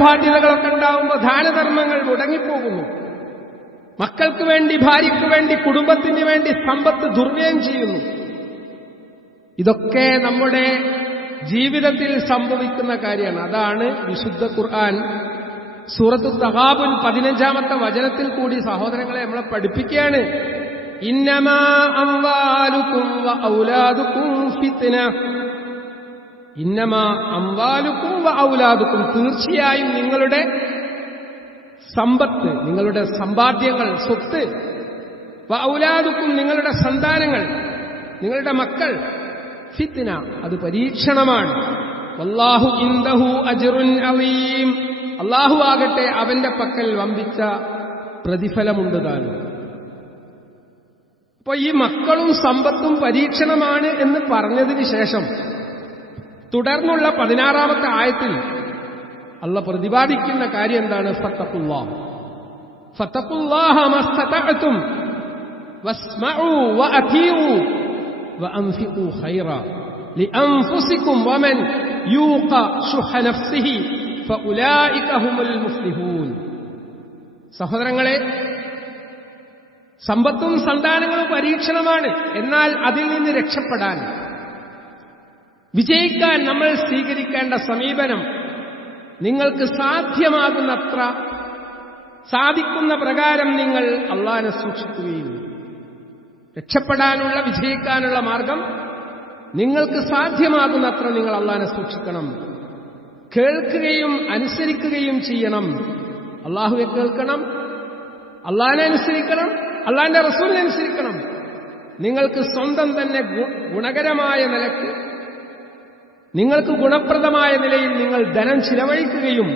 കടബാധ്യതകളൊക്കെ ഉണ്ടാവുമ്പോൾ ദാനധർമ്മങ്ങൾ മുടങ്ങിപ്പോകുന്നു. മക്കൾക്ക് വേണ്ടി ഭാര്യയ്ക്ക് വേണ്ടി കുടുംബത്തിന് വേണ്ടി സമ്പത്ത് ദുർവ്യം ചെയ്യുന്നു. ഇതൊക്കെ നമ്മുടെ ജീവിതത്തിൽ സംഭവിക്കുന്ന കാര്യമാണ്. അതാണ് വിശുദ്ധ ഖുർആൻ. സൂറത്ത് സഹാബുൻ പതിനഞ്ചാമത്തെ വചനത്തിൽ കൂടി സഹോദരങ്ങളെ നമ്മളെ പഠിപ്പിക്കുകയാണ്. ഇന്നമാ ഇന്നമാ അമ്പാലുക്കും ഔലാദുക്കും. തീർച്ചയായും നിങ്ങളുടെ സമ്പത്ത് നിങ്ങളുടെ സമ്പാദ്യങ്ങൾ സ്വത്ത് ഔലാദുക്കും നിങ്ങളുടെ സന്താനങ്ങൾ നിങ്ങളുടെ മക്കൾ ഫിത്തിന അത് പരീക്ഷണമാണ്. അള്ളാഹു ഇന്ദഹു അജറുൻ അവീം അള്ളാഹു ആകട്ടെ അവന്റെ പക്കൽ വമ്പിച്ച പ്രതിഫലമുണ്ട് താനും. അപ്പൊ ഈ മക്കളും സമ്പത്തും പരീക്ഷണമാണ് എന്ന് പറഞ്ഞതിന് ശേഷം തുടർന്നുള്ള പതിനാറാമത്തെ ആയത്തിൽ അല്ല പ്രതിപാദിക്കുന്ന കാര്യം എന്താണ് ഫത്തഖുല്ലാ ഫത്തഖുല്ലാഹ മസ്തതഅതും വസ്മഉ വഅതീഉ وأنفقوا خيرا لأنفسكم ومن يوق شح نفسه فأولئك هم المفلحون സഹോദരങ്ങളെ സമ്പത്തും സന്താനങ്ങളും പരീക്ഷണമാണ് എന്നാൽ അതിൽ നിന്ന് രക്ഷപ്പെടാൻ വിജയിക്കാൻ നമ്മൾ സ്വീകരിക്കേണ്ട സമീപനം നിങ്ങൾക്ക് സാധ്യമാകുന്നത്ര സാധിക്കുന്ന പ്രകാരം നിങ്ങൾ അള്ളാനെ സൂക്ഷിക്കുകയും രക്ഷപ്പെടാനുള്ള വിജയിക്കാനുള്ള മാർഗം നിങ്ങൾക്ക് സാധ്യമാകുന്നത്ര നിങ്ങൾ അള്ളാനെ സൂക്ഷിക്കണം. കേൾക്കുകയും അനുസരിക്കുകയും ചെയ്യണം. അള്ളാഹുവെ കേൾക്കണം അള്ളാഹിനെ അനുസരിക്കണം അള്ളാഹിന്റെ റസൂലിനെ അനുസരിക്കണം. നിങ്ങൾക്ക് സ്വന്തം തന്നെ ഗുണകരമായ നിലയ്ക്ക് നിങ്ങൾക്ക് ഗുണപ്രദമായ നിലയിൽ നിങ്ങൾ ധനം ചിലവഴിക്കുകയും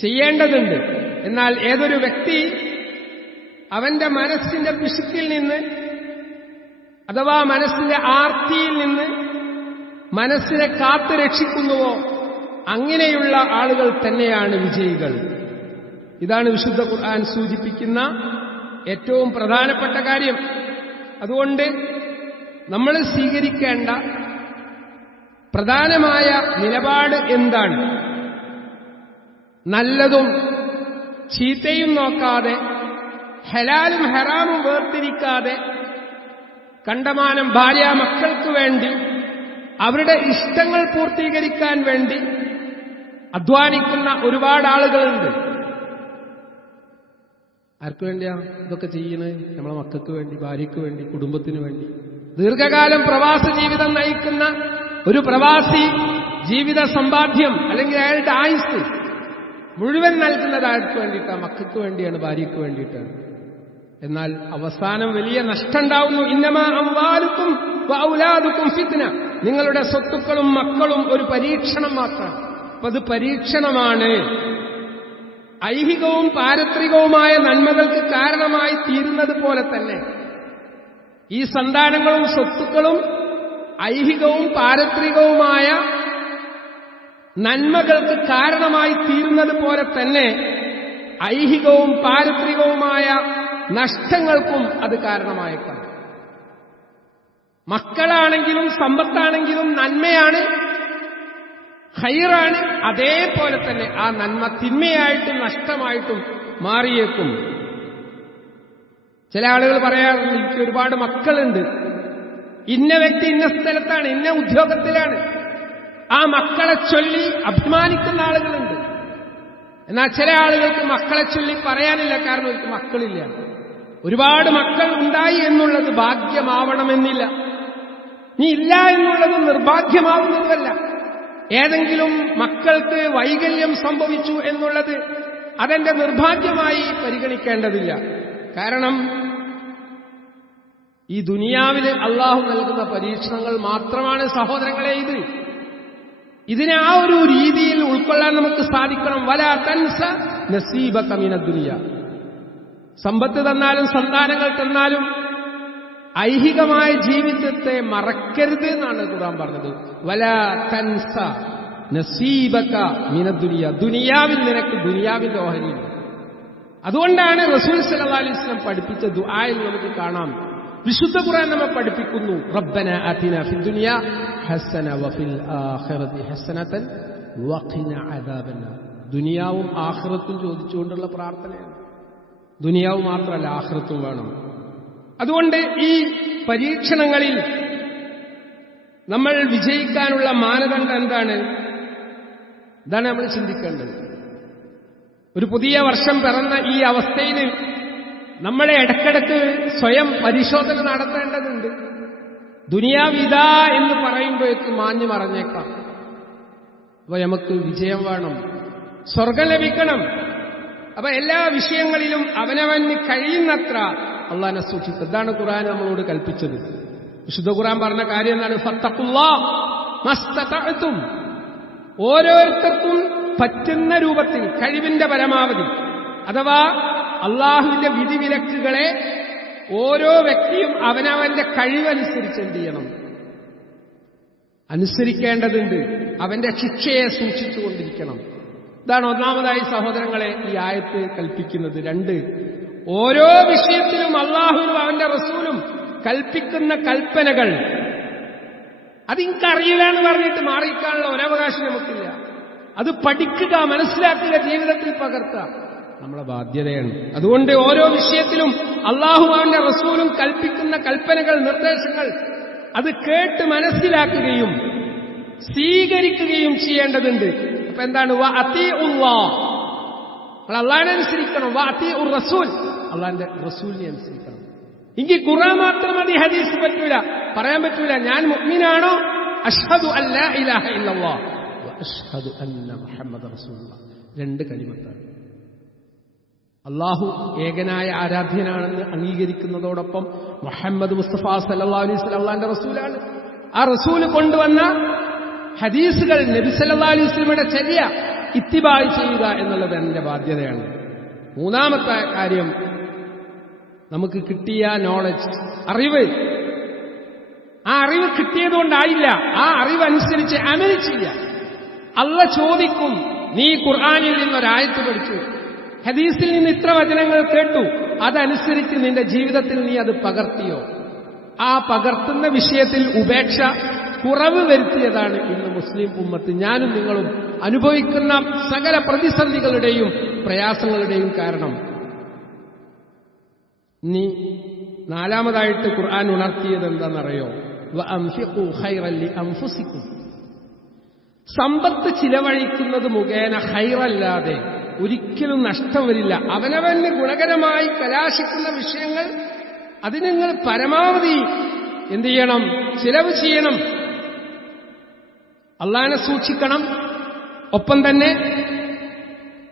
ചെയ്യേണ്ടതുണ്ട്. എന്നാൽ ഏതൊരു വ്യക്തി അവന്റെ മനസ്സിന്റെ പിശുക്കിൽ നിന്ന് അഥവാ മനസ്സിന്റെ ആർത്തിയിൽ നിന്ന് മനസ്സിനെ കാത്തു രക്ഷിക്കുന്നുവോ അങ്ങനെയുള്ള ആളുകൾ തന്നെയാണ് വിജയികൾ. ഇതാണ് വിശുദ്ധ ഖുർആൻ സൂചിപ്പിക്കുന്ന ഏറ്റവും പ്രധാനപ്പെട്ട കാര്യം. അതുകൊണ്ട് നമ്മൾ സ്വീകരിക്കേണ്ട പ്രധാനമായ നിലപാട് എന്താണ്? നല്ലതും ചീത്തയും നോക്കാതെ ഹലാലും ഹറാമും വേർതിരിക്കാതെ കണ്ടമാനം ഭാര്യ മക്കൾക്ക് വേണ്ടി അവരുടെ ഇഷ്ടങ്ങൾ പൂർത്തീകരിക്കാൻ വേണ്ടി അധ്വാനിക്കുന്ന ഒരുപാട് ആളുകളുണ്ട്. ആർക്കു വേണ്ടിയാ ഇതൊക്കെ ചെയ്യുന്നത്? നമ്മളെ മക്കൾക്ക് വേണ്ടി ഭാര്യയ്ക്ക് വേണ്ടി കുടുംബത്തിന് വേണ്ടി. ദീർഘകാലം പ്രവാസ ജീവിതം നയിക്കുന്ന ഒരു പ്രവാസി ജീവിത സമ്പാദ്യം അല്ലെങ്കിൽ അയാളുടെ ആയുസ് മുഴുവൻ നൽകുന്നത് ആർക്ക് വേണ്ടിയിട്ടാണ് മക്കൾക്ക് വേണ്ടിയാണ് ഭാര്യയ്ക്ക് വേണ്ടിയിട്ടാണ്. എന്നാൽ അവസാനം വലിയ നഷ്ടമുണ്ടാവുന്നു. ഇന്നമാ അമ്മാർക്കും ഔലാദുക്കും ഫിത്ന. നിങ്ങളുടെ സ്വത്തുക്കളും മക്കളും ഒരു പരീക്ഷണം മാത്രം. അപ്പൊ അത് പരീക്ഷണമാണ്. ഐഹികവും പാരത്രികവുമായ നന്മകൾക്ക് കാരണമായി തീരുന്നത് പോലെ തന്നെ ഈ സന്താനങ്ങളും സ്വത്തുക്കളും ഐഹികവും പാരത്രികവുമായ നന്മകൾക്ക് കാരണമായി തീരുന്നത് പോലെ തന്നെ ഐഹികവും പാരത്രികവുമായ നഷ്ടങ്ങൾക്കും അത് കാരണമായേക്കാം. മക്കളാണെങ്കിലും സമ്പത്താണെങ്കിലും നന്മയാണ് ഹൈറാണ് അതേപോലെ തന്നെ ആ നന്മ തിന്മയായിട്ടും നഷ്ടമായിട്ടും മാറിയേക്കും. ചില ആളുകൾ പറയാറുണ്ട് എനിക്ക് ഒരുപാട് മക്കളുണ്ട് ഇന്ന വ്യക്തി ഇന്ന സ്ഥലത്താണ് ഇന്ന ഉദ്യോഗത്തിലാണ്. ആ മക്കളെ ചൊല്ലി അഭിമാനിക്കുന്ന ആളുകളുണ്ട്. എന്നാൽ ചില ആളുകൾക്ക് മക്കളെ ചൊല്ലി പറയാനില്ല കാരണം അവർക്ക് മക്കളില്ല. ഒരുപാട് മക്കൾ ഉണ്ടായി എന്നുള്ളത് ഭാഗ്യമാവണമെന്നില്ല. നീ ഇല്ല എന്നുള്ളത് നിർഭാഗ്യമാവുന്നതല്ല ഏതെങ്കിലും മക്കൾക്ക് വൈകല്യം സംഭവിച്ചു എന്നുള്ളത് അതെന്റെ നിർഭാഗ്യമായി പരിഗണിക്കേണ്ടതില്ല. കാരണം ഈ ദുനിയാവിൽ അള്ളാഹു നൽകുന്ന പരീക്ഷണങ്ങൾ മാത്രമാണ് സഹോദരങ്ങളെ ഇത്. ഇതിനെ ആ ഒരു രീതിയിൽ ഉൾക്കൊള്ളാൻ നമുക്ക് സാധിക്കണം. വല തൻസ നസീബ കമിന ദുനിയ. സമ്പത്ത് തന്നാലും സന്താനങ്ങൾ തന്നാലും ഐഹികമായ ജീവിതത്തെ മറക്കരുത് എന്നാണ് കുറാൻ പറഞ്ഞത്. വല തൻസ നസീബക മിന ദുനിയ. ദുനിയാവിൽ നിനക്ക് ദുനിയാവിന്റെ ഓഹരി അതുകൊണ്ടാണ് റസൂൽ സല്ലല്ലാഹു അലൈഹി വസല്ലം പഠിപ്പിച്ച ദുആയിൽ നമുക്ക് കാണാം. വിശുദ്ധ ഖുർആൻ നമ്മെ പഠിപ്പിക്കുന്നു. റബ്ബന അതിന ഫിൽ ദുനിയ ഹസന വഫിൽ ആഖിറതി ഹസനതൻ വഖിന അദാബൻ. ദുനിയാവും ആഖിറത്തും ചോദിച്ചുകൊണ്ടുള്ള പ്രാർത്ഥനയാണ്. ദുനിയാവ് മാത്രമല്ല ആഹ്റത്തും വേണം. അതുകൊണ്ട് ഈ പരീക്ഷണങ്ങളിൽ നമ്മൾ വിജയിക്കാനുള്ള മാനദണ്ഡം എന്താണ്? ഇതാണ് നമ്മൾ ചിന്തിക്കേണ്ടത്. ഒരു പുതിയ വർഷം പിറന്ന ഈ അവസ്ഥയിൽ നമ്മളെ ഇടയ്ക്കിടയ്ക്ക് സ്വയം പരിശോധന നടത്തേണ്ടതുണ്ട്. ദുനിയാവിത എന്ന് പറയുമ്പോഴേക്ക് മാഞ്ഞു മറഞ്ഞേക്കാം. അപ്പൊ നമുക്ക് വിജയം വേണം. സ്വർഗം ലഭിക്കണം. അപ്പൊ എല്ലാ വിഷയങ്ങളിലും അവനവന് കഴിയുന്നത്ര അള്ളാഹിനെ സൂക്ഷിച്ചു എന്താണ് ഖുറാൻ നമ്മളോട് കൽപ്പിച്ചത്. വിശുദ്ധ ഖുറാൻ പറഞ്ഞ കാര്യം എന്താണ്? മസ്തതഅ്തും. ഓരോരുത്തർക്കും പറ്റുന്ന രൂപത്തിൽ കഴിവിന്റെ പരമാവധി. അഥവാ അള്ളാഹുവിന്റെ വിധിവിലക്കുകളെ ഓരോ വ്യക്തിയും അവനവന്റെ കഴിവനുസരിച്ച് എന്ത് ചെയ്യണം? അനുസരിക്കേണ്ടതുണ്ട്. അവന്റെ ശിക്ഷയെ സൂക്ഷിച്ചുകൊണ്ടിരിക്കണം. ഇതാണ് ഒന്നാമതായി സഹോദരങ്ങളെ ഈ ആയത്ത് കൽപ്പിക്കുന്നത്. രണ്ട് ഓരോ വിഷയത്തിലും അള്ളാഹുവും അവന്റെ റസൂലും കൽപ്പിക്കുന്ന കൽപ്പനകൾ. അതിൻക്കറിയില്ല എന്ന് പറഞ്ഞിട്ട് മാറിക്കാനുള്ള ഒരവകാശം നമുക്കില്ല. അത് പഠിക്കുക മനസ്സിലാക്കുക ജീവിതത്തിൽ പകർത്തുക. നമ്മുടെ ബാധ്യതയാണ്. അതുകൊണ്ട് ഓരോ വിഷയത്തിലും അള്ളാഹുവാന്റെ റസൂലും കൽപ്പിക്കുന്ന കൽപ്പനകൾ നിർദ്ദേശങ്ങൾ അത് കേട്ട് മനസ്സിലാക്കുകയും സ്വീകരിക്കുകയും ചെയ്യേണ്ടതുണ്ട്. അപ്പൊ എന്താണ്? അള്ളാഹിനെ അനുസരിക്കണം. റസൂൽ. അള്ളാഹിന്റെ റസൂലിനെ അനുസരിക്കണം. എങ്കിൽ ഖുറാൻ മാത്രം മതി ഹദീസ് പറ്റൂല. പറയാൻ പറ്റൂല. ഞാൻ മുഗ്മിനാണോ അഷ്ഹദു അല്ല ഇലാഹ ഇല്ലല്ലാഹ് അഷ്ഹദു അന്ന മുഹമ്മദ് റസൂലുള്ള. രണ്ട് കഴിവുകൾ അള്ളാഹു ഏകനായ ആരാധ്യനാണെന്ന് അംഗീകരിക്കുന്നതോടൊപ്പം മുഹമ്മദ് മുസ്തഫ സല്ലല്ലാഹു അലൈഹി അള്ളാഹിന്റെ റസൂലാണ്. ആ റസൂൽ കൊണ്ടുവന്ന ഹദീസുകൾ നബി സല്ലല്ലാഹു അലൈഹി വസല്ലമയുടെ ചര്യ ഇത്തിബായി ചെയ്യുക എന്നുള്ളത് എന്റെ ബാധ്യതയാണ്. മൂന്നാമത്തെ കാര്യം നമുക്ക് കിട്ടിയ നോളജ് അറിവ്. ആ അറിവ് കിട്ടിയതുകൊണ്ടായില്ല. ആ അറിവ് അനുസരിച്ച് അമൽ ചെയ്യാം. അല്ല ചോദിക്കും നീ ഖുർആാനിൽ നിന്നൊരായത്ത് പഠിച്ചു. ഹദീസിൽ നിന്ന് ഇത്ര വചനങ്ങൾ കേട്ടു. അതനുസരിച്ച് നിന്റെ ജീവിതത്തിൽ നീ അത് പകർത്തിയോ? ആ പകർത്തുന്ന വിഷയത്തിൽ ഉപേക്ഷ കുറവ് വരുത്തിയതാണ് ഇന്ന് മുസ്ലിം ഉമ്മത്ത്. ഞാനും നിങ്ങളും അനുഭവിക്കുന്ന സകല പ്രതിസന്ധികളുടെയും പ്രയാസങ്ങളുടെയും കാരണം. നീ നാലാമതായിട്ട് ഖുർആൻ ഉണർത്തിയത് എന്താണെന്നറിയോ സമ്പത്ത് ചിലവഴിക്കുന്നത് മുഖേന ഹൈറല്ലാതെ ഒരിക്കലും നഷ്ടം വരില്ല. അവനവന് ഗുണകരമായി കലാശിക്കുന്ന വിഷയങ്ങൾ അത് നിങ്ങൾ പരമാവധി എന്ത് ചെയ്യണം? ചിലവ് ചെയ്യണം. അള്ളാഹിനെ സൂക്ഷിക്കണം. ഒപ്പം തന്നെ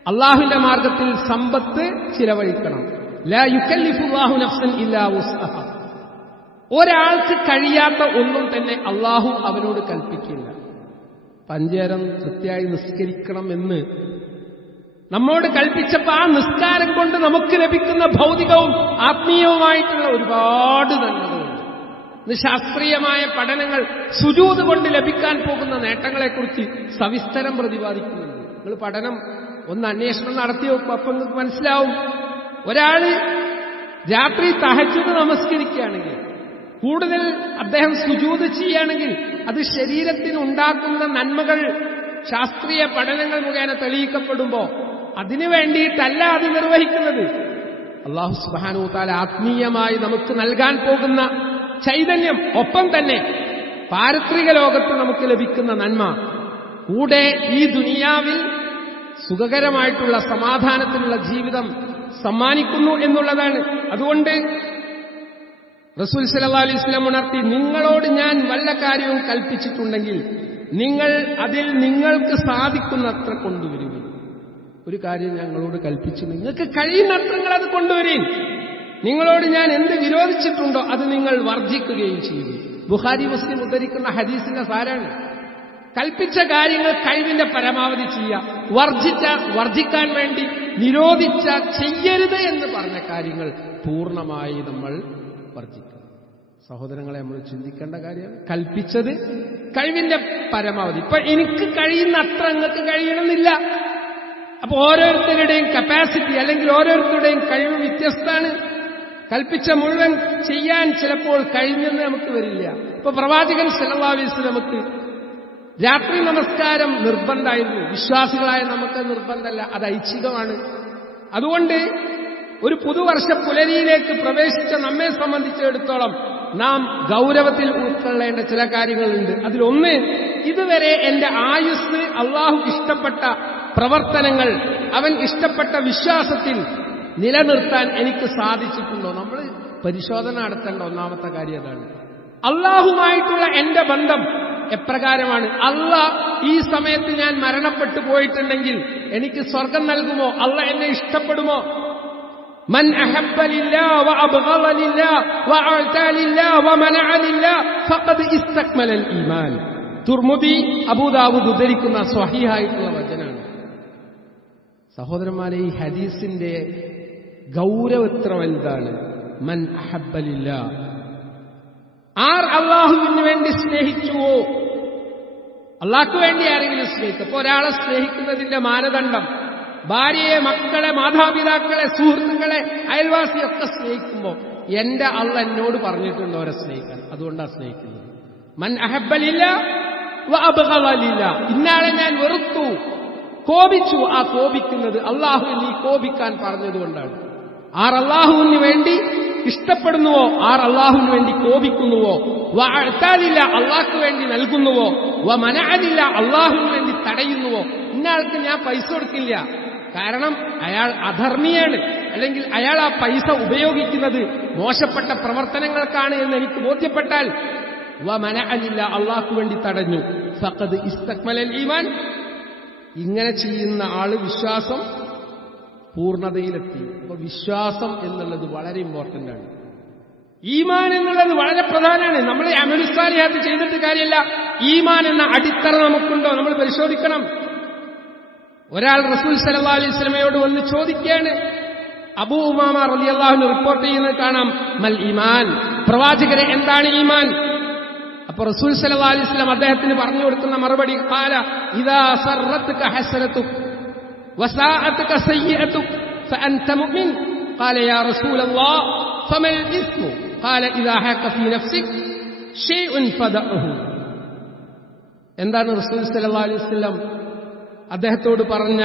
അള്ളാഹുവിന്റെ മാർഗത്തിൽ സമ്പത്ത് ചിലവഴിക്കണം. ഒരാൾക്ക് കഴിയാത്ത ഒന്നും തന്നെ അള്ളാഹു അവനോട് കൽപ്പിക്കില്ല. പഞ്ചേരം കൃത്യമായി നിസ്കരിക്കണം എന്ന് നമ്മോട് കൽപ്പിച്ചപ്പോൾ ആ നിസ്കാരം കൊണ്ട് നമുക്ക് ലഭിക്കുന്ന ഭൗതികവും ആത്മീയവുമായിട്ടുള്ള ഒരുപാട് നന്മകളുണ്ട് ശാസ്ത്രീയമായ പഠനങ്ങൾ സുജൂത് കൊണ്ട് ലഭിക്കാൻ പോകുന്ന നേട്ടങ്ങളെക്കുറിച്ച് സവിസ്തരം പ്രതിപാദിക്കുന്നു. നിങ്ങൾ പഠനം ഒന്ന് അന്വേഷണം നടത്തി നോക്കും അപ്പം മനസ്സിലാവും. ഒരാൾ രാത്രി തഹജുദ് നമസ്കരിക്കുകയാണെങ്കിൽ കൂടുതൽ അദ്ദേഹം സുജൂത് ചെയ്യുകയാണെങ്കിൽ അത് ശരീരത്തിന് ഉണ്ടാക്കുന്ന നന്മകൾ ശാസ്ത്രീയ പഠനങ്ങൾ മുഖേന തെളിയിക്കപ്പെടുമ്പോൾ അതിനു വേണ്ടിയിട്ടല്ല അത് നിർവഹിക്കുന്നത്. അള്ളാഹു സുബാനുത്താല ആത്മീയമായി നമുക്ക് നൽകാൻ പോകുന്ന ചൈതന്യം ഒപ്പം തന്നെ പാരത്രിക ലോകത്ത് നമുക്ക് ലഭിക്കുന്ന നന്മ. കൂടെ ഈ ദുനിയാവിൽ സുഖകരമായിട്ടുള്ള സമാധാനത്തിലുള്ള ജീവിതം സമ്മാനിക്കുന്നു എന്നുള്ളതാണ്. അതുകൊണ്ട് റസൂൽ സല്ലല്ലാഹു അലൈഹി വസല്ലം ഉണർത്തി നിങ്ങളോട് ഞാൻ വല്ല കാര്യവും കൽപ്പിച്ചിട്ടുണ്ടെങ്കിൽ നിങ്ങൾ അതിൽ നിങ്ങൾക്ക് സാധിക്കുന്നത്ര കൊണ്ടുവരും. ഒരു കാര്യം ഞങ്ങളോട് കൽപ്പിച്ചു നിങ്ങൾക്ക് കഴിയുന്നത് നിങ്ങൾ അത് കൊണ്ടുവരും നിങ്ങളോട് ഞാൻ എന്ത് വിരോധിച്ചിട്ടുണ്ടോ അത് നിങ്ങൾ വർജിക്കുകയും ചെയ്യും ബുഹാരി മുസ്ലിം ഉദ്ധരിക്കുന്ന ഹദീസിന്റെ സാരാണ്. കൽപ്പിച്ച കാര്യങ്ങൾ കഴിവിന്റെ പരമാവധി ചെയ്യുക. വർജിച്ച വർജിക്കാൻ വേണ്ടി നിരോധിച്ച ചെയ്യരുത് എന്ന് പറഞ്ഞ കാര്യങ്ങൾ പൂർണമായി നമ്മൾ വർജിക്കണം സഹോദരങ്ങളെ നമ്മൾ ചിന്തിക്കേണ്ട കാര്യം കൽപ്പിച്ചത് കഴിവിന്റെ പരമാവധി. ഇപ്പൊ എനിക്ക് കഴിയുന്ന അത്ര നിങ്ങൾക്ക് കഴിയണമെന്നില്ല. അപ്പൊ ഓരോരുത്തരുടെയും കപ്പാസിറ്റി അല്ലെങ്കിൽ ഓരോരുത്തരുടെയും കഴിവ് വ്യത്യസ്തമാണ്. കൽപ്പിച്ച മുഴുവൻ ചെയ്യാൻ ചിലപ്പോൾ കഴിഞ്ഞെന്ന് നമുക്ക് വരില്ല. ഇപ്പൊ പ്രവാചകൻ സല്ലല്ലാഹു നമുക്ക് രാത്രി നമസ്കാരം നിർബന്ധമായിരുന്നു. വിശ്വാസികളായ നമുക്ക് നിർബന്ധമല്ല. അത് ഐച്ഛികമാണ്. അതുകൊണ്ട് ഒരു പുതുവർഷ പുലരിയിലേക്ക് പ്രവേശിച്ച നമ്മെ സംബന്ധിച്ചിടത്തോളം നാം ഗൗരവത്തിൽ ഉൾക്കൊള്ളേണ്ട ചില കാര്യങ്ങളുണ്ട്. അതിലൊന്ന് ഇതുവരെ എന്റെ ആയുസ് അള്ളാഹു ഇഷ്ടപ്പെട്ട പ്രവർത്തനങ്ങൾ അവൻ ഇഷ്ടപ്പെട്ട വിശ്വാസത്തിൽ നിലനിർത്താൻ എനിക്ക് സാധിച്ചിട്ടുണ്ടോ നമ്മൾ പരിശോധന നടത്തേണ്ട ഒന്നാമത്തെ കാര്യം അതാണ് അള്ളാഹുമായിട്ടുള്ള എന്റെ ബന്ധം എപ്രകാരമാണ് അല്ല ഈ സമയത്ത് ഞാൻ മരണപ്പെട്ടു പോയിട്ടുണ്ടെങ്കിൽ എനിക്ക് സ്വർഗം നൽകുമോ അല്ല എന്നെ ഇഷ്ടപ്പെടുമോ من أحب لله وأبغض لله وأعطى لله ومنع لله فقد استكمل الإيمان തുർമുദി അബൂദാവൂദ് ഉദ്ധരിക്കുന്ന സ്വഹിഹായിട്ടുള്ള വചനാണ്. സഹോദരന്മാരെ ഈ ഹദീസിന്റെ ഗൗരവത്ര വലുതാണ് മൻ അഹബലില്ല ആർ അള്ളാഹുവിന് വേണ്ടി സ്നേഹിച്ചുവോ? അള്ളാഹ്ക്ക് വേണ്ടി ആരെങ്കിലും സ്നേഹിക്കും അപ്പൊ ഒരാളെ സ്നേഹിക്കുന്നതിന്റെ മാനദണ്ഡം ഭാര്യയെ മക്കളെ മാതാപിതാക്കളെ സുഹൃത്തുക്കളെ അയൽവാസിയൊക്കെ സ്നേഹിക്കുമ്പോൾ എന്റെ അള്ള എന്നോട് പറഞ്ഞിട്ടുണ്ട് അവരെ സ്നേഹിക്കാൻ അതുകൊണ്ടാണ് സ്നേഹിക്കുന്നത്. മൻ അഹബലില്ല ഇന്നാളെ ഞാൻ വെറുത്തു. കോപിച്ചു. ആ കോപിക്കുന്നത് അള്ളാഹു നീ കോപിക്കാൻ പറഞ്ഞതുകൊണ്ടാണ്. ആർ അള്ളാഹുവിന് വേണ്ടി ഇഷ്ടപ്പെടുന്നുവോ? ആർ അള്ളാഹുവിന് വേണ്ടി കോപിക്കുന്നുവോ? വാഴ്ത്താനില്ല അള്ളാഹ്ക്ക് വേണ്ടി നൽകുന്നുവോ? വ മനാലില്ല അള്ളാഹുവിന് വേണ്ടി തടയുന്നുവോ? ഇന്നയാൾക്ക് ഞാൻ പൈസ കൊടുക്കില്ല. കാരണം അയാൾ അധർമ്മിയാണ്. അല്ലെങ്കിൽ അയാൾ ആ പൈസ ഉപയോഗിക്കുന്നത് മോശപ്പെട്ട പ്രവർത്തനങ്ങൾക്കാണ് എന്ന് എനിക്ക് ബോധ്യപ്പെട്ടാൽ വ മനഅലില്ല അള്ളാഹ്ക്ക് വേണ്ടി തടഞ്ഞു. ഫഖദ് ഇസ്തക്മലൽ ഈമാൻ. ഇങ്ങനെ ചെയ്യുന്ന ആൾ വിശ്വാസം പൂർണതയിലെത്തി. അപ്പൊ വിശ്വാസം എന്നുള്ളത് വളരെ ഇമ്പോർട്ടന്റ് ആണ്. ഈമാൻ എന്നുള്ളത് വളരെ പ്രധാനമാണ്. നമ്മൾ അമനുസാരിയാത്ത് ചെയ്തിട്ട് കാര്യമല്ല ഈമാൻ എന്ന അടിത്തറ നമുക്കുണ്ടോ? നമ്മൾ പരിശോധിക്കണം. ഒരാൾ റസൂൽ സലഹ് അലൈഹി സ്വലമയോട് വന്ന് ചോദിക്കുകയാണ്. അബൂ ഉമാമ റളിയല്ലാഹു റിപ്പോർട്ട് ചെയ്യുന്നത് കാണാം. മൽ ഈമാൻ. പ്രവാചകരെ എന്താണ് ഈമാൻ? അപ്പൊ റസൂൽ സല്ലല്ലാഹു അലൈഹി വസല്ലം അദ്ദേഹത്തിന് പറഞ്ഞു കൊടുക്കുന്ന മറുപടി ഖാല ഇദാ സർറത്തുക ഹസനതു വസാഅത്തുക സയ്യിഅതു ഫഅൻത മുഅ്മിൻ قال يا رسول الله فما الإثم قال إذا حاك في نفسك شيء فدعه എന്താണ് റസൂൽ സല്ലല്ലാഹു അലൈഹി വസല്ലം അദ്ദേഹത്തോട് പറഞ്ഞ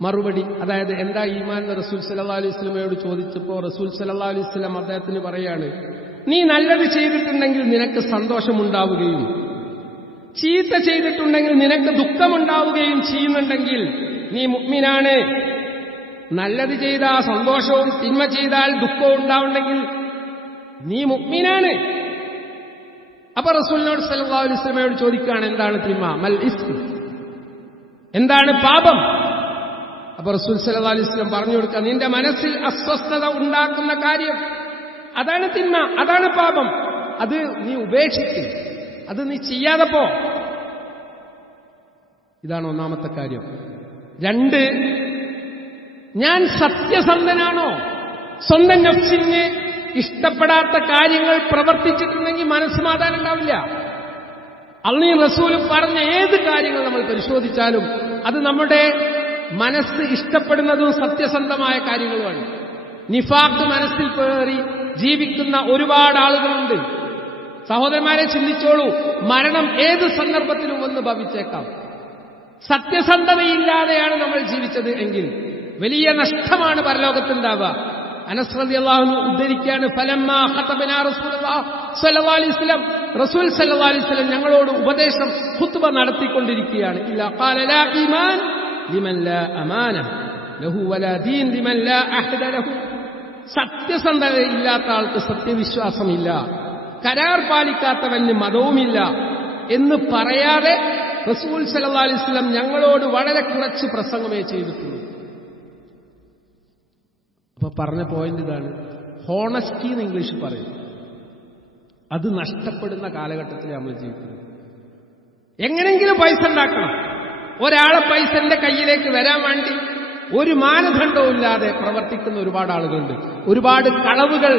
മറുപടി അതായത് എന്താ ഈമാൻ എന്ന് റസൂൽ സല്ലല്ലാഹു അലൈഹി വസല്ലമയോട് ചോദിച്ചപ്പോൾ റസൂൽ സല്ലല്ലാഹു അലൈഹി വസല്ലം അദ്ദേഹത്തിന് പറയാണ് നീ നല്ലത് ചെയ്തിട്ടുണ്ടെങ്കിൽ നിനക്ക് സന്തോഷമുണ്ടാവുകയും ചീത്ത ചെയ്തിട്ടുണ്ടെങ്കിൽ നിനക്ക് ദുഃഖമുണ്ടാവുകയും ചെയ്യുന്നുണ്ടെങ്കിൽ നീ മുഗ്മിനാണ്. നല്ലത് ചെയ്താൽ സന്തോഷവും തിന്മ ചെയ്താൽ ദുഃഖവും ഉണ്ടാവുണ്ടെങ്കിൽ നീ മുഗ്മിനാണ്. അപ്പൊ റസൂലിനോട് സലഹുലിസ്ലമയോട് ചോദിക്കുകയാണ് എന്താണ് തിന്മ? മൽ ഇസ്മ എന്താണ് പാപം? അപ്പൊ റസൂൽ സല്ലല്ലാഹു അലൈഹി പറഞ്ഞു കൊടുക്കുക നിന്റെ മനസ്സിൽ അസ്വസ്ഥത ഉണ്ടാക്കുന്ന കാര്യം. അതാണ് തിന്മ അതാണ് പാപം. അത് നീ ഉപേക്ഷിക്കും. അത് നീ ചെയ്യാതെ പോ. ഇതാണ് ഒന്നാമത്തെ കാര്യം. രണ്ട് ഞാൻ സത്യസന്ധനാണോ? സ്വന്തം ജംസിന് ഇഷ്ടപ്പെടാത്ത കാര്യങ്ങൾ പ്രവർത്തിച്ചിട്ടുണ്ടെങ്കിൽ മനസ്സ് മാതാൻ ഉണ്ടാവില്ല. അള്ളി റസൂലും പറഞ്ഞ ഏത് കാര്യങ്ങൾ നമ്മൾ പരിശോധിച്ചാലും അത് നമ്മുടെ മനസ്സ് ഇഷ്ടപ്പെടുന്നതും സത്യസന്ധമായ കാര്യങ്ങളുമാണ്. നിഫാക്ക് മനസ്സിൽ കയറി ജീവിക്കുന്ന ഒരുപാട് ആളുകളുണ്ട്. സഹോദരന്മാരെ ചിന്തിച്ചോളൂ മരണം ഏത് സന്ദർഭത്തിലും വന്ന് ഭവിച്ചേക്കാം. സത്യസന്ധതയില്ലാതെയാണ് നമ്മൾ ജീവിച്ചത് എങ്കിൽ വലിയ നഷ്ടമാണ് പരലോകത്തുണ്ടാവുക. അനസ്രതി അള്ളാഹു ഉദ്ധരിക്കുകയാണ് റസൂൽ വസല്ലം ഞങ്ങളോട് ഉപദേശം ഖുത്ബ നടത്തിക്കൊണ്ടിരിക്കുകയാണ്. ഇല്ല സത്യസന്ധതയില്ലാത്ത ആൾക്ക് സത്യവിശ്വാസമില്ല. കരാർ പാലിക്കാത്തവന് മതവുമില്ല. എന്ന് പറയാതെ റസൂൽ സല്ലല്ലാഹു അലിസ്ലം ഞങ്ങളോട് വളരെ കുറച്ച് പ്രസംഗമേ ചെയ്തിട്ടുള്ളൂ. അപ്പൊ പറഞ്ഞ പോയിന്റ് ഇതാണ്. ഹോണസ്റ്റി എന്ന് ഇംഗ്ലീഷ് പറയും. അത് നഷ്ടപ്പെടുന്ന കാലഘട്ടത്തിൽ നമ്മൾ ജീവിക്കുന്നത്. എങ്ങനെങ്കിലും പൈസ ഉണ്ടാക്കണം. ഒരാളെ പൈസന്റെ കയ്യിലേക്ക് വരാൻ വേണ്ടി ഒരു മാനദണ്ഡവും ഇല്ലാതെ പ്രവർത്തിക്കുന്ന ഒരുപാട് ആളുകളുണ്ട്. ഒരുപാട് കളവുകൾ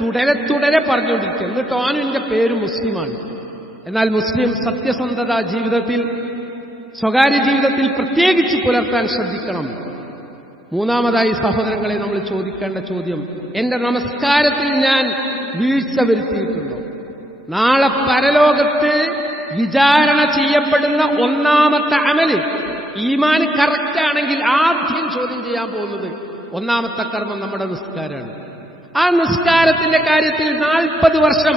തുടരെ തുടരെ പറഞ്ഞുകൊണ്ടിരിക്കുക എന്നിട്ട് ഓനുവിന്റെ പേര് മുസ്ലിമാണ്. എന്നാൽ മുസ്ലിം സത്യസന്ധത ജീവിതത്തിൽ സ്വകാര്യ ജീവിതത്തിൽ പ്രത്യേകിച്ച് പുലർത്താൻ ശ്രദ്ധിക്കണം. മൂന്നാമതായി സഹോദരങ്ങളെ നമ്മൾ ചോദിക്കേണ്ട ചോദ്യം എന്റെ നമസ്കാരത്തിൽ ഞാൻ വീഴ്ച വരുത്തിയിട്ടുണ്ട്? നാളെ പരലോകത്ത് വിചാരണ ചെയ്യപ്പെടുന്ന ഒന്നാമത്തെ അമൽ ഈമാൻ കറക്റ്റ് ആണെങ്കിൽ ആദ്യം ചോദ്യം ചെയ്യാൻ പോകുന്നത് ഒന്നാമത്തെ കർമ്മം നമ്മുടെ നിസ്കാരമാണ്. ആ നിസ്കാരത്തിന്റെ കാര്യത്തിൽ നാൽപ്പത് വർഷം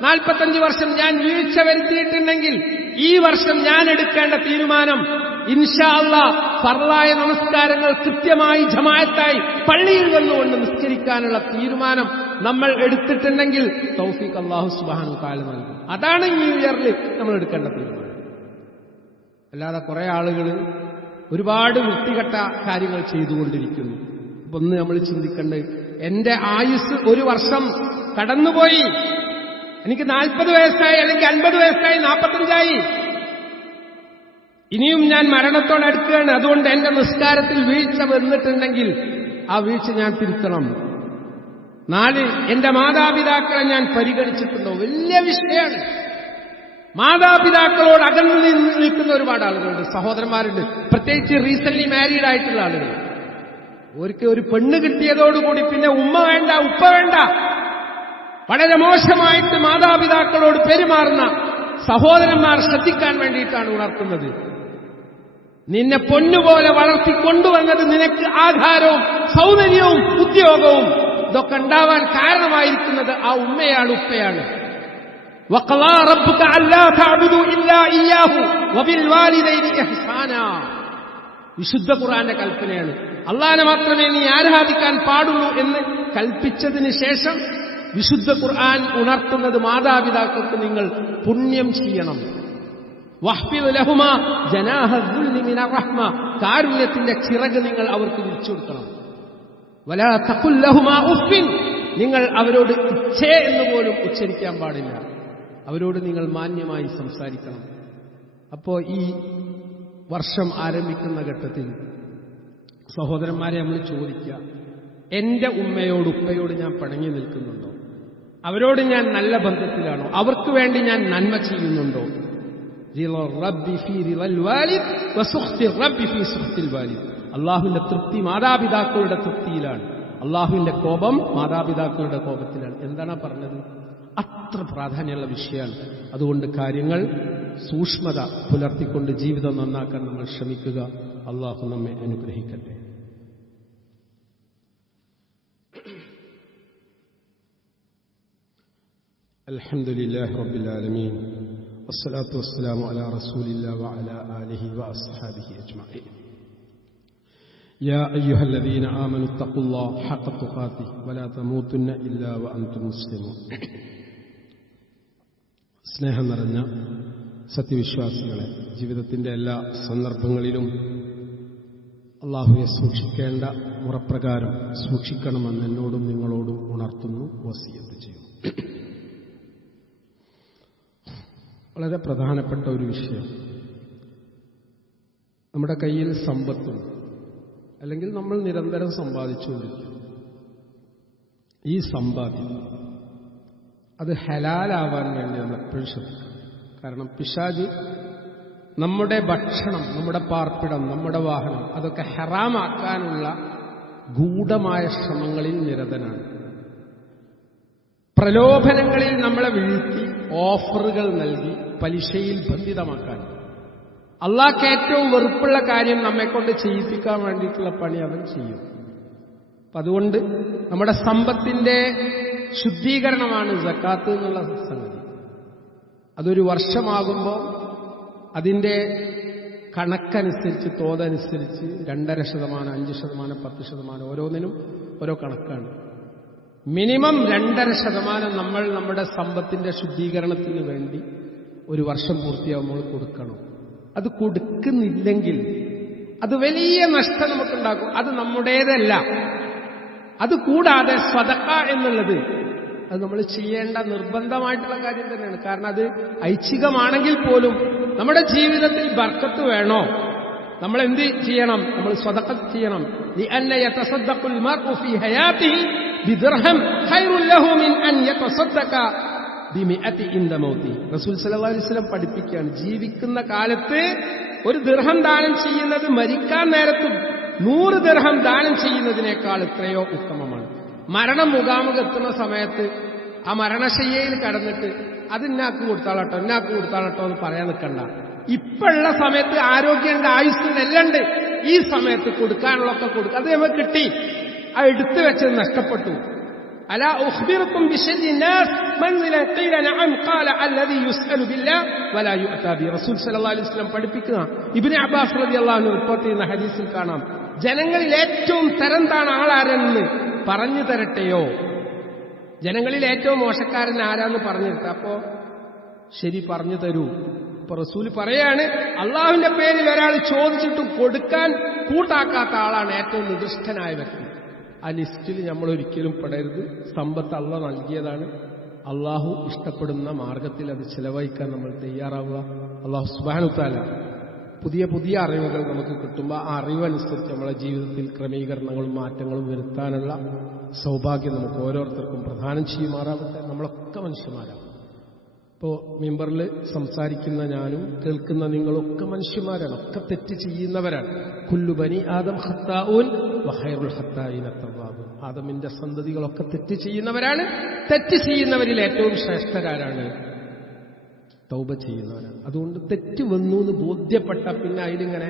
നാൽപ്പത്തഞ്ച് വർഷം ഞാൻ വീഴ്ച വരുത്തിയിട്ടുണ്ടെങ്കിൽ ഈ വർഷം ഞാൻ എടുക്കേണ്ട തീരുമാനം ഇൻഷാല്ല ഫർലായ നമസ്കാരങ്ങൾ കൃത്യമായി ജമായത്തായി പള്ളിയിൽ നിന്നുകൊണ്ട് നിസ്കരിക്കാനുള്ള തീരുമാനം നമ്മൾ എടുത്തിട്ടുണ്ടെങ്കിൽ തൗഫീഖ് അള്ളാഹു സുബാൻ താഴെ നൽകും. അതാണ് ന്യൂ ഇയറിൽ നമ്മൾ എടുക്കേണ്ട തീരുമാനം. അല്ലാതെ കുറെ ആളുകൾ ഒരുപാട് വൃത്തികെട്ട കാര്യങ്ങൾ ചെയ്തുകൊണ്ടിരിക്കുന്നു. അപ്പൊ ഒന്ന് നമ്മൾ ചിന്തിക്കേണ്ടത് എന്റെ ആയുസ് ഒരു വർഷം കടന്നുപോയി. എനിക്ക് നാൽപ്പത് വയസ്സായി അല്ലെങ്കിൽ അൻപത് വയസ്സായി നാൽപ്പത്തഞ്ചായി. ഇനിയും ഞാൻ മരണത്തോടടുക്കുകയാണ് അതുകൊണ്ട് എന്റെ നിസ്കാരത്തിൽ വീഴ്ച വന്നിട്ടുണ്ടെങ്കിൽ ആ വീഴ്ച ഞാൻ തിരുത്തണം. നാല് എന്റെ മാതാപിതാക്കളെ ഞാൻ പരിഗണിച്ചിട്ടുണ്ടോ? വലിയ വിഷയമാണ്. മാതാപിതാക്കളോട് അകന്നു നിൽക്കുന്ന ഒരുപാട് ആളുകളുണ്ട്. സഹോദരന്മാരുണ്ട്. പ്രത്യേകിച്ച് റീസെന്റ് മാരീഡ് ആയിട്ടുള്ള ആളുകൾ. ഒരിക്കൽ ഒരു പെണ്ണ് കിട്ടിയതോടുകൂടി പിന്നെ ഉമ്മ വേണ്ട ഉപ്പ വേണ്ട. വളരെ മോശമായിട്ട് മാതാപിതാക്കളോട് പെരുമാറുന്ന സഹോദരന്മാർ ശ്രദ്ധിക്കാൻ വേണ്ടിയിട്ടാണ് ഉണർത്തുന്നത്. നിന്നെ പൊന്നുപോലെ വളർത്തിക്കൊണ്ടുവന്നത് നിനക്ക് ആധാരവും സൗന്ദര്യവും ഉദ്യോഗവും ഇതൊക്കെ ഉണ്ടാവാൻ കാരണമായിരിക്കുന്നത് ആ ഉമ്മയാണ് ഉപ്പയാണ്. وقضى ربك ألا تعبدوا إلا إياه وبالوالدين إحسانا വിശുദ്ധ ഖുർആന്റെ കൽപ്പനയാണ് അള്ളാഹിനെ മാത്രമേ നീ ആരാധിക്കാൻ പാടുള്ളൂ എന്ന് കൽപ്പിച്ചതിന് ശേഷം വിശുദ്ധ ഖുർആൻ ഉണർത്തുന്നത് മാതാപിതാക്കൾക്ക് നിങ്ങൾ പുണ്യം ചെയ്യണം വഹ്ഫിദ് ലഹുമാ ജനാഹ ദുല്ലി മിന റഹ്മ കാരുണ്യത്തിന്റെ ചിറക് നിങ്ങൾ അവർക്ക് വിളിച്ചു കൊടുക്കണം വലാ തഖുൽ ലഹുമാ ഉഫ്ഫിൻ നിങ്ങൾ അവരോട് ഇച്ഛേ എന്ന് പോലും ഉച്ചരിക്കാൻ പാടില്ല അവരോട് നിങ്ങൾ മാന്യമായി സംസാരിക്കണം. അപ്പോ ഈ വർഷം ആരംഭിക്കുന്ന ഘട്ടത്തിൽ സഹോദരന്മാരെ നമ്മൾ ചോദിക്കുക എന്റെ ഉമ്മയോട് ഉപ്പയോട് ഞാൻ പണങ്ങി നിൽക്കുന്നുണ്ടോ? അവരോട് ഞാൻ നല്ല ബന്ധത്തിലാണോ? അവർക്ക് വേണ്ടി ഞാൻ നന്മ ചെയ്യുന്നുണ്ടോ? അള്ളാഹുവിന്റെ തൃപ്തി മാതാപിതാക്കളുടെ തൃപ്തിയിലാണ്. അള്ളാഹുവിന്റെ കോപം മാതാപിതാക്കളുടെ കോപത്തിലാണ്. എന്താണ് പറഞ്ഞത്? അത്ര പ്രാധാന്യമുള്ള വിഷയമാണ് അതുകൊണ്ട് കാര്യങ്ങൾ സൂക്ഷ്മത പുലർത്തിക്കൊണ്ട് ജീവിതം നന്നാക്കാൻ നമ്മൾ ശ്രമിക്കുക അള്ളാഹു നമ്മെ അനുഗ്രഹിക്കട്ടെ الحمد لله رب العالمين والصلاة والسلام على رسول الله وعلى آله وأصحابه أجمعين يا أيها الذين آمنوا اتقوا الله حق تقاته ولا تموتن إلا وأنتم مسلمون സ്നേഹം നിറഞ്ഞ സത്യവിശ്വാസികളെ ജീവിതത്തിന്റെ എല്ലാ സന്ദർഭങ്ങളിലും അള്ളാഹുവെ സൂക്ഷിക്കേണ്ട മുറപ്രകാരം സൂക്ഷിക്കണമെന്ന് എന്നോടും നിങ്ങളോടും ഉണർത്തുന്നു വസിയത്ത് ചെയ്യുന്നു. വളരെ പ്രധാനപ്പെട്ട ഒരു വിഷയം. നമ്മുടെ കയ്യിൽ സമ്പത്ത് അല്ലെങ്കിൽ നമ്മൾ നിരന്തരം സമ്പാദിച്ചുകൊണ്ടിരിക്കും ഈ സമ്പാദ്യം അത് ഹലാലാവാൻ വേണ്ടിയാണ് എപ്പോഴും കാരണം പിശാജ് നമ്മുടെ ഭക്ഷണം നമ്മുടെ പാർപ്പിടം നമ്മുടെ വാഹനം അതൊക്കെ ഹറാമാക്കാനുള്ള ഗൂഢമായ ശ്രമങ്ങളിൽ നിരതനാണ്. പ്രലോഭനങ്ങളിൽ നമ്മളെ വീഴ്ത്തി ഓഫറുകൾ നൽകി പലിശയിൽ ബന്ധിതമാക്കാൻ അള്ളാഹ്ക്ക് ഏറ്റവും വെറുപ്പുള്ള കാര്യം നമ്മെ കൊണ്ട് ചെയ്യിപ്പിക്കാൻ വേണ്ടിയിട്ടുള്ള പണി അവൻ ചെയ്യും. അതുകൊണ്ട് നമ്മുടെ സമ്പത്തിന്റെ ശുദ്ധീകരണമാണ് ജക്കാത്ത് എന്നുള്ള സംഗതി. അതൊരു വർഷമാകുമ്പോൾ അതിന്റെ കണക്കനുസരിച്ച് തോതനുസരിച്ച് രണ്ടര ശതമാനം അഞ്ച് ശതമാനം പത്ത് ശതമാനം ഓരോന്നിനും ഓരോ കണക്കാണ്. മിനിമം രണ്ടര ശതമാനം നമ്മൾ നമ്മുടെ സമ്പത്തിന്റെ ശുദ്ധീകരണത്തിന് വേണ്ടി ഒരു വർഷം പൂർത്തിയാകുമ്പോൾ കൊടുക്കണം. അത് കൊടുക്കുന്നില്ലെങ്കിൽ അത് വലിയ നഷ്ടം നമുക്കുണ്ടാക്കും. അത് നമ്മുടേതല്ല. അത് കൂടാതെ സ്വതക്ക എന്നുള്ളത് അത് നമ്മൾ ചെയ്യേണ്ട നിർബന്ധമായിട്ടുള്ള കാര്യം തന്നെയാണ്. കാരണം അത് ഐച്ഛികമാണെങ്കിൽ പോലും നമ്മുടെ ജീവിതത്തിൽ ബർക്കത്ത് വേണോ? നമ്മൾ എന്ത് ചെയ്യണം? നമ്മൾ സ്വതക്കത്ത് ചെയ്യണം. പഠിപ്പിക്കുകയാണ് ജീവിക്കുന്ന കാലത്ത് ഒരു ദൃഹം ദാനം ചെയ്യുന്നത് മരിക്കാൻ നേരത്തും നൂറ് ദർഹം ദാനം ചെയ്യുന്നതിനേക്കാൾ എത്രയോ ഉത്തമമാണ്. മരണം മുഖാമുഖത്തുന്ന സമയത്ത് ആ മരണശയ്യയിൽ കടന്നിട്ട് അത് ഇന്നാക്ക് കൊടുത്താളട്ടോ ഇന്നാക്ക് കൊടുത്താളട്ടോ എന്ന് പറയാൻ നിൽക്കണ്ട. ഇപ്പോഴുള്ള സമയത്ത് ആരോഗ്യന്റെ ആയുസ് നെല്ലണ്ട് ഈ സമയത്ത് കൊടുക്കാനുള്ളൊക്കെ കൊടുക്കുക അത് നമുക്ക് കിട്ടി. ആ എടുത്തു വെച്ചത് നഷ്ടപ്പെട്ടു. അല ഉഖ്ബിർക്കും പഠിപ്പിക്കുക. ഇബിനെ അബ്ബാസ് റളിയല്ലാഹു റിപ്പോർട്ട് ചെയ്യുന്ന ഹദീസിൽ കാണാം. ജനങ്ങളിൽ ഏറ്റവും തരം താണ ആളാരെന്ന് പറഞ്ഞു തരട്ടെയോ? ജനങ്ങളിൽ ഏറ്റവും മോശക്കാരൻ ആരാന്ന് പറഞ്ഞിട്ട് അപ്പോ ശരി പറഞ്ഞു തരൂ. ഇപ്പൊ റസൂൽ പറയാണ് അള്ളാഹുവിന്റെ പേരിൽ ഒരാൾ ചോദിച്ചിട്ട് കൊടുക്കാൻ കൂട്ടാക്കാത്ത ആളാണ് ഏറ്റവും നികൃഷ്ടനായ വ്യക്തി. ആ ലിസ്റ്റിൽ നമ്മൾ ഒരിക്കലും പെടരുത്. സമ്പത്ത് അള്ള നൽകിയതാണ്. അള്ളാഹു ഇഷ്ടപ്പെടുന്ന മാർഗത്തിൽ അത് ചിലവഴിക്കാൻ നമ്മൾ തയ്യാറാവുക. അള്ളാഹു സുബാനുത്താല പുതിയ പുതിയ അറിവുകൾ നമുക്ക് കിട്ടുമ്പോൾ ആ അറിവനുസരിച്ച് നമ്മുടെ ജീവിതത്തിൽ ക്രമീകരണങ്ങളും മാറ്റങ്ങളും വരുത്താനുള്ള സൗഭാഗ്യം നമുക്ക് ഓരോരുത്തർക്കും പ്രധാനം ചെയ്യുമാറാവട്ടെ. നമ്മളൊക്കെ മനുഷ്യന്മാരാണ്. ഇപ്പോൾ മെമ്പറിൽ സംസാരിക്കുന്ന ഞാനും കേൾക്കുന്ന നിങ്ങളൊക്കെ മനുഷ്യന്മാരാണ്. ഒക്കെ തെറ്റ് ചെയ്യുന്നവരാണ്. കുല്ലുബനി ആദം ഹത്താവൂൻ വഹൈറുൽ ഹത്തായിന തവ്വാബൂൻ. ആദമിന്റെ സന്തതികളൊക്കെ തെറ്റ് ചെയ്യുന്നവരാണ്. തെറ്റ് ചെയ്യുന്നവരിൽ ഏറ്റവും ശ്രേഷ്ഠരാരാണ് തൗബ ചെയ്യുന്നവരാണ് അതുകൊണ്ട് തെറ്റ് വന്നു എന്ന് ബോധ്യപ്പെട്ട പിന്നെ അതിലിങ്ങനെ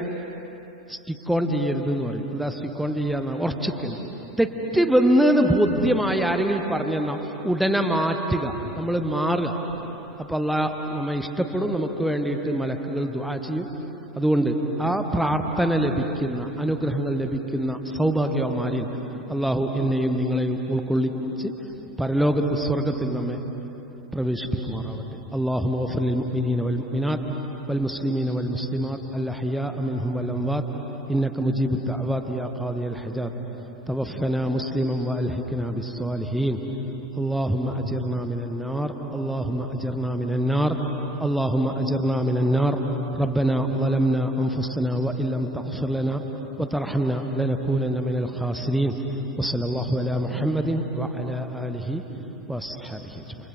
സ്റ്റിക്ക് ഓൺ ചെയ്യരുത് എന്ന് പറയും. ഇതാ സ്റ്റിക്ക് ഓൺ ചെയ്യാന്ന് ഉറച്ചിട്ട്. തെറ്റ് വന്നു എന്ന് ബോധ്യമായി ആരെങ്കിലും പറഞ്ഞെന്ന ഉടനെ മാറ്റുക. നമ്മൾ മാറുക. അപ്പൊ അല്ല നമ്മെ ഇഷ്ടപ്പെടും നമുക്ക് വേണ്ടിയിട്ട് മലക്കുകൾ ദ്വാ ചെയ്യും. അതുകൊണ്ട് ആ പ്രാർത്ഥന ലഭിക്കുന്ന അനുഗ്രഹങ്ങൾ ലഭിക്കുന്ന സൗഭാഗ്യവന്മാരിൽ അള്ളാഹു എന്നെയും നിങ്ങളെയും ഉൾക്കൊള്ളിച്ച് പരലോകത്ത് സ്വർഗത്തിൽ നമ്മെ പ്രവേശിപ്പിക്കുമാറാവട്ടെ. اللهم اغفر للمؤمنين والمؤمنات والمسلمين والمسلمات الأحياء منهم والأموات إنك مجيب الدعوات يا قاضي الحجات توفنا مسلما وألحقنا بالصالحين. اللهم أجرنا من النار اللهم أجرنا من النار اللهم أجرنا من النار. ربنا ظلمنا أنفسنا وإن لم تغفر لنا وترحمنا لنكونن من الخاسرين. وصلى الله على محمد وعلى آله وأصحابه أجمعين.